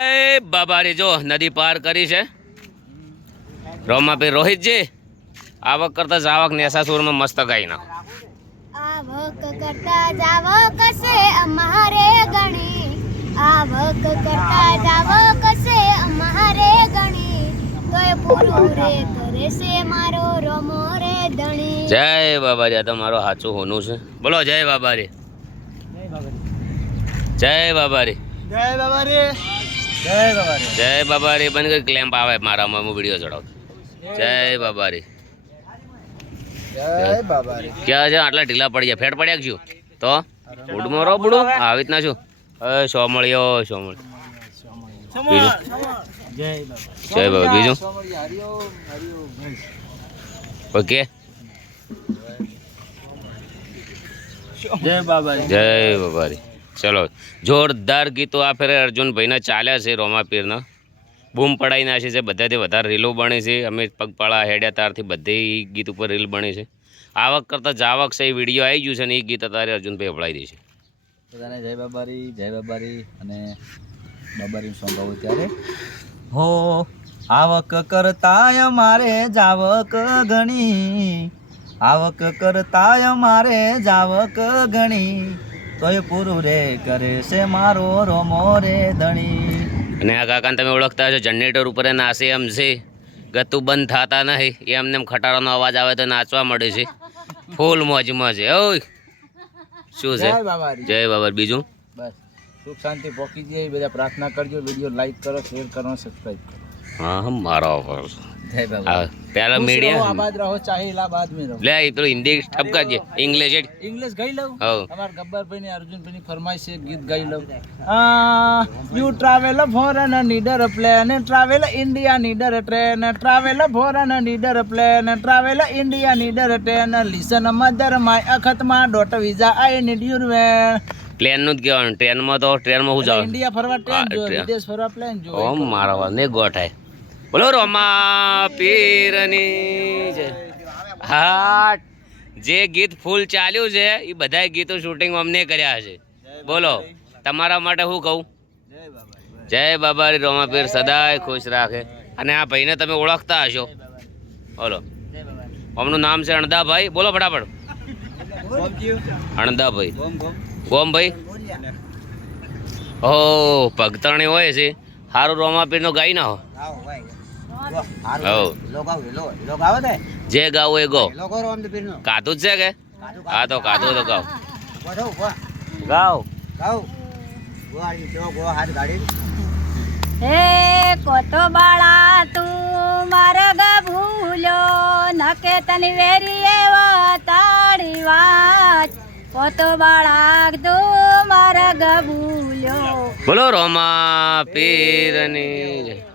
એ બાબારી જો નદી પાર કરી છે રોમાપીર રોહિતજી આવક કરતા જાવક નેસાસુરમાં મસ્ત ગાઈ નાખો આવક કરતા જાવક છે અમારે ગણી આવક કરતા જાવક છે અમારે ગણી તોય પૂરું રે કરે છે મારો રોમો રે ધણી જય બાબારી આ તો મારો સાચું હોનું છે બોલો જય બાબારી જય બાબારી જય બાબારી જય બાબારી જય બાબારી બન ગઈ ક્લેમ્પ આવે મારામાં હું વિડીયો ચડાવું જય બાબારી જય બાબારી ક્યાં છે આટલા ઢીલા પડી ગયા ફેટ પડ્યા છું તો બુડમાં રહો બુડો આવી રીતના છું સોમળિયો સોમળ બીજું જય બાબા બીજું ઓકે જય બાબારી જય બાબારી ચલો જોરદાર ગીતો આ ફેરે અર્જુનભાઈના ચાલ્યા છે રોમાપીરના બૂમ પડાઈ નાખી છે બધાથી વધારે રીલો બની છે અમે પગપાળા હેડ્યા તારથી બધી ગીત ઉપર રીલ બની છે આવક કરતાં જાવક છે એ વિડીયો આવી ગયું છે ને એ ગીત અત્યારે અર્જુનભાઈ અપડાઈ દે છે બધાને જય બાબારી અને બાબારીનું સોંગ આવું ત્યારે હો આવક કરતા અમારે જાવક ગણી આવક કરતા અમારે જાવક ગણી તોય પૂરું રે કરે છે મારો રોમો રે ધણી અને આ કાકાને તમે ઓળખતા હશો જનરેટર ઉપર નાસે એમ છે ગતું બંધ થતા નહીં એ એમને ખટારાનો અવાજ આવે તો નાચવા મળે છે ફૂલ મોજમાં છે ઓય શું છે જય બાબા બીજું બસ સુખ શાંતિ પોકી જાય બધા પ્રાર્થના કરજો વિડીયો લાઈક કરો શેર કરો સબસ્ક્રાઇબ કરો હા મારો જય બાબા પેલા મીડિયા આબાદ રહો ચાહે ઇલાહાબાદ में રહો લે એ પેલું હિન્દી ઠપકા છે ઇંગ્લિશ ઇંગ્લિશ ગાઈ લઉં હવ તમાર ગબ્બરભાઈ ને અર્જુનભાઈ ની ફરમાઈશ છે ગીત ગાઈ લઉં you travel foreign need a plane travel India need a train travel foreign need a plane travel India need a train listen mother my અખતમાં dot visa I need your when પ્લેનનું જ કહેવાનું ટ્રેનમાં તો ટ્રેનમાં શું જાવ ઇન્ડિયા ફરવા ટ્રેન જો વિદેશ ફરવા પ્લેન જો ઓમ મારા વાત ને ગોઠાય બોલો રોમા પીરની જય હા જે ગીત ફૂલ ચાલ્યું છે એ બધા ગીતો શૂટિંગ અમને કર્યા છે બોલો તમારા માટે શું કહું જય બાબારી રોમાપીર સદાય ખુશ રાખે અને આ ભાઈને તમે ઓળખતા હશો બોલો અમનું નામ છે અણદાભાઈ બોલો ફટાફટ અણદાભાઈ ગોમભાઈ હો ભગતણી હોય છે સારું રોમાપીરનો ગાઈ ના હો જે ગાવું એ ગો કાધું જ છે કે હા તો કાધું તો ગાવ હે કોતો બાળા તું માર્ગ ભૂલ્યો નકે તને વેરી એવો તાળી વાત કોતો બાળા તું માર્ગ ભૂલ્યો બોલો રોમા પીરની